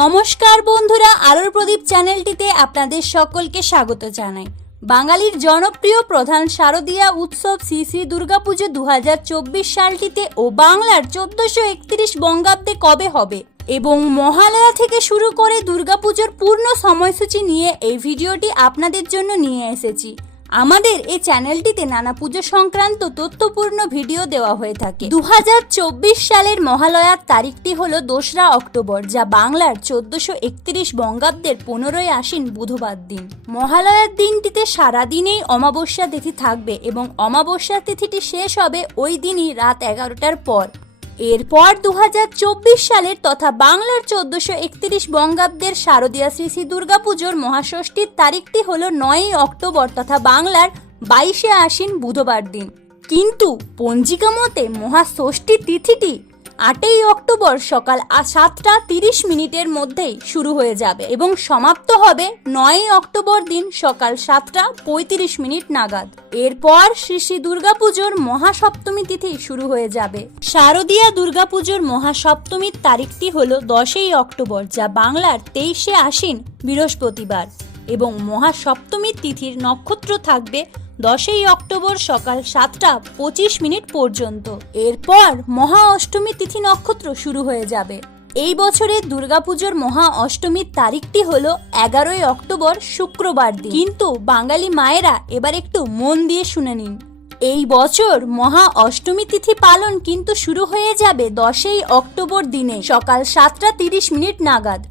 নমস্কার বন্ধুরা, আলোর প্রদীপ চ্যানেলটিতে আপনাদের সকলকে স্বাগত জানাই। বাঙালির জনপ্রিয় প্রধান শারদীয়া উৎসব শ্রী শ্রী দুর্গাপুজো দু হাজার চব্বিশ সালটিতে ও বাংলার চোদ্দশো একত্রিশ বঙ্গাব্দে কবে হবে? এবং মহালয়া থেকে শুরু করে দুর্গাপুজোর পূর্ণ সময়সূচি নিয়ে এই ভিডিওটি আপনাদের জন্য নিয়ে এসেছি। আমাদের এই চ্যানেলটিতে নানা পুজো সংক্রান্ত তথ্যপূর্ণ ভিডিও দেওয়া হয়ে থাকে। দু হাজার চব্বিশ সালের মহালয়ার তারিখটি হল দোসরা অক্টোবর, যা বাংলার চোদ্দশো একত্রিশ বঙ্গাব্দের পনেরোই আশ্বিন বুধবার দিন। মহালয়ার দিনটিতে সারাদিনেই অমাবস্যা তিথি থাকবে এবং অমাবস্যা তিথিটি শেষ হবে ওই দিনই রাত এগারোটার পর। এরপর দু হাজার চব্বিশ সালের তথা বাংলার চোদ্দশো একত্রিশ বঙ্গাব্দের শারদীয়া শ্রী শ্রী দুর্গা পুজোর মহাষষ্ঠীর তারিখটি হল নয়ই অক্টোবর তথা বাংলার বাইশে আশ্বিন বুধবার দিন। কিন্তু পঞ্জিকা মতে মহাষষ্ঠী তিথিটি আটই অক্টোবর সকাল সাতটা তিরিশ মিনিটের মধ্যেই শুরু হয়ে যাবে এবং সমাপ্ত হবে নয়ই অক্টোবর দিন সকাল সাতটা পঁয়ত্রিশ মিনিট নাগাদ। এরপর শ্রী শ্রী দুর্গাপুজোর মহাসপ্তমী তিথি শুরু হয়ে যাবে। শারদীয়া দুর্গাপুজোর মহাসপ্তমীর তারিখটি হল দশই অক্টোবর, যা বাংলার তেইশে আশ্বিন বৃহস্পতিবার। এবং মহাসপ্তমীর তিথির নক্ষত্র থাকবে দশই অক্টোবর সকাল সাতটা পঁচিশ মিনিট পর্যন্ত। এরপর মহা অষ্টমী তিথি নক্ষত্র শুরু হয়ে যাবে। এই বছরের দুর্গাপুজোর মহা অষ্টমীর তারিখটি হল এগারোই অক্টোবর শুক্রবার দিন। কিন্তু বাঙালি মায়েরা এবার একটু মন দিয়ে শুনে নিন। এই বছর মহা অষ্টমী তিথি পালন কিন্তু শুরু হয়ে যাবে দশই অক্টোবর দিনে সকাল সাতটা তিরিশ মিনিট নাগাদ।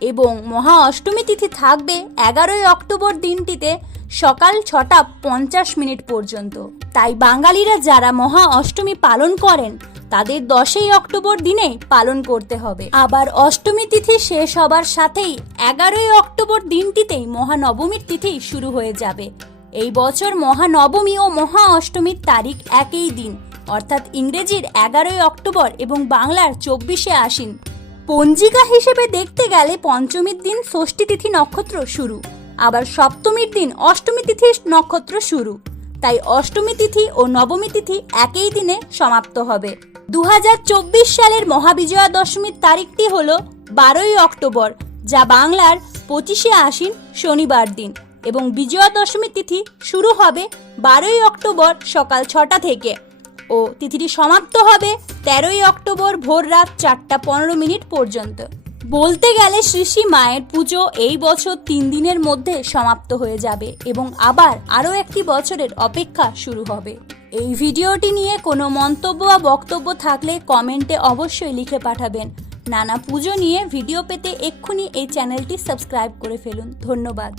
এবং মহা অষ্টমী তিথি থাকবে এগারোই অক্টোবর দিনটিতে সকাল ছটা পঞ্চাশ মিনিট পর্যন্ত। তাই বাঙালিরা যারা মহা অষ্টমী পালন করেন, তাদের দশই অক্টোবর দিনে পালন করতে হবে। আবার অষ্টমী তিথি শেষ হবার সাথেই এগারোই অক্টোবর দিনটিতেই মহানবমীর তিথি শুরু হয়ে যাবে। এই বছর মহানবমী ও মহা অষ্টমীর তারিখ একই দিন, অর্থাৎ ইংরেজির এগারোই অক্টোবর এবং বাংলার চব্বিশে আশ্বিন। পঞ্জিকা হিসেবে দেখতে গেলে পঞ্চমীর দিন ষষ্ঠী তিথি নক্ষত্র শুরু। আবার সপ্তমীর দিন অষ্টমী তিথি নক্ষত্র শুরু। তাই অষ্টমী তিথি ও নবমী তিথি একই দিনে সমাপ্ত হবে। দু হাজার চব্বিশ সালের মহাবিজয়া দশমীর তারিখটি হল বারোই অক্টোবর, যা বাংলার পঁচিশে আশ্বিন শনিবার দিন। এবং বিজয়া দশমী তিথি শুরু হবে বারোই অক্টোবর সকাল ছটা থেকে। ও তিথিটি সমাপ্ত হবে তেরোই অক্টোবর ভোর রাত চারটা পনেরো মিনিট পর্যন্ত। বলতে গেলে শ্রী মায়ের পুজো এই বছর তিন দিনের মধ্যে সমাপ্ত হয়ে যাবে এবং আবার আরও একটি বছরের অপেক্ষা শুরু হবে। এই ভিডিওটি নিয়ে কোনো মন্তব্য বা বক্তব্য থাকলে কমেন্টে অবশ্যই লিখে পাঠাবেন। নানা পুজো নিয়ে ভিডিও পেতে এক্ষুনি এই চ্যানেলটি সাবস্ক্রাইব করে ফেলুন। ধন্যবাদ।